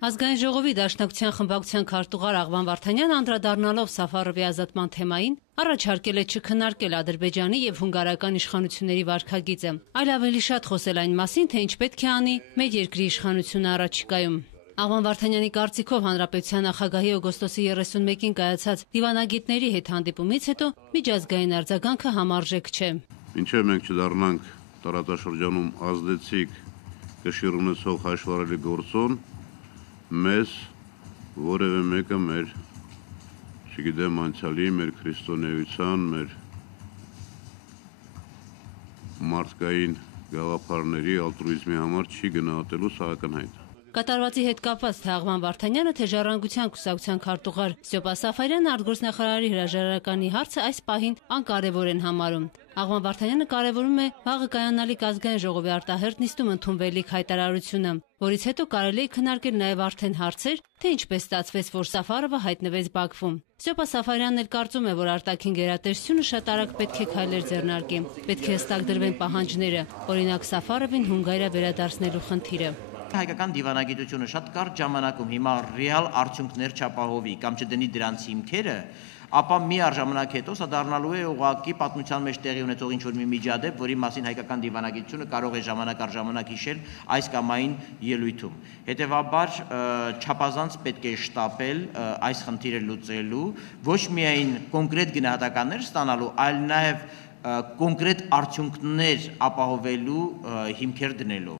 Ազգային ժողովի դաշնակցության խմբակցության քարտուղար Աղվան Վարդանյանը անդրադառնալով Սաֆարովի ազատման թեմային առաջարկել է չքննարկել Ադրբեջանի եւ հունգարական իշխանությունների վարքագիծը, այլ ավելի շատ խոսել այն մասին, թե ինչ պետք է անի մեր երկրի իշխանությունը առաջիկայում։ Աղվան Վարդանյանի կարծիքով հանրապետության նախագահի օգոստոսի 31-ին կայացած դիվանագետների հետ հանդիպումից հետո միջազգային արձագանքը համարժեք չէ։ Ինչեւ մենք չդառնանք տարածաշրջանում ազդեցիկ կշիռ ունեցող հաշվառելի գործոն, մեզ որևէ մեկը մեր, չգիտեմ, անցյալի, մեր քրիստոնեության, մեր մարդկային գաղափարների ալտրուիզմի համար չի գնահատելու սա ակնհայտ։ Կատարվածի հետ կապված թե Աղվան Վարդանյանը, թե Ժառանգության կուսակցության քարտուղար Ստյոպա Սաֆարյանը արտգործնախարարի հրաժարականի հարցը այս պահին անկարևոր են համարում։ Աղվան Վարդանյանը կարևորում է վաղը կայանալիք ազգային ժողովի արտահերթ նիստում ընդունվելիք հայտարարությունը, որից հետո կարելի է քննարկել նաև արդեն հարցեր, թե ինչպես ստացվեց, որ Սաֆարովը հայտնվեց Բաքվում։ Ստյոպա Սաֆարյանն էլ կարծում է, որ արտաքին գերատեսչությունը շատ արագ պետք է քայլեր ձեռնարկի, պետք է հստակ դրվեն պահանջները, օրինակ Սաֆարովին Հունգարիա վերադարձնելու խնդիրը։ Հայկական դիվանագիտությունը շատ կարճ ժամանակում հիմա ռեալ արդյունքներ չապահովի կամ չդնի դրանց հիմքերը, ապա մի առժամանակ հետո սա դառնալու է ուղղակի պատմության մեջ տեղի ունեցող ինչ-որ մի միջադեպ, որի մասին հայկական դիվանագիտությունը կարող է ժամանակ առ ժամանակ հիշել այս կամ այն ելույթում։ Հետևաբար չափազանց պետք է շտապել այս խնդիրը լուծելու, ոչ միայն կոնկրետ գնահատականներ ստանալու, այլ նաև կոնկրետ արդյունքներ ապահովելու հիմքեր դնելով։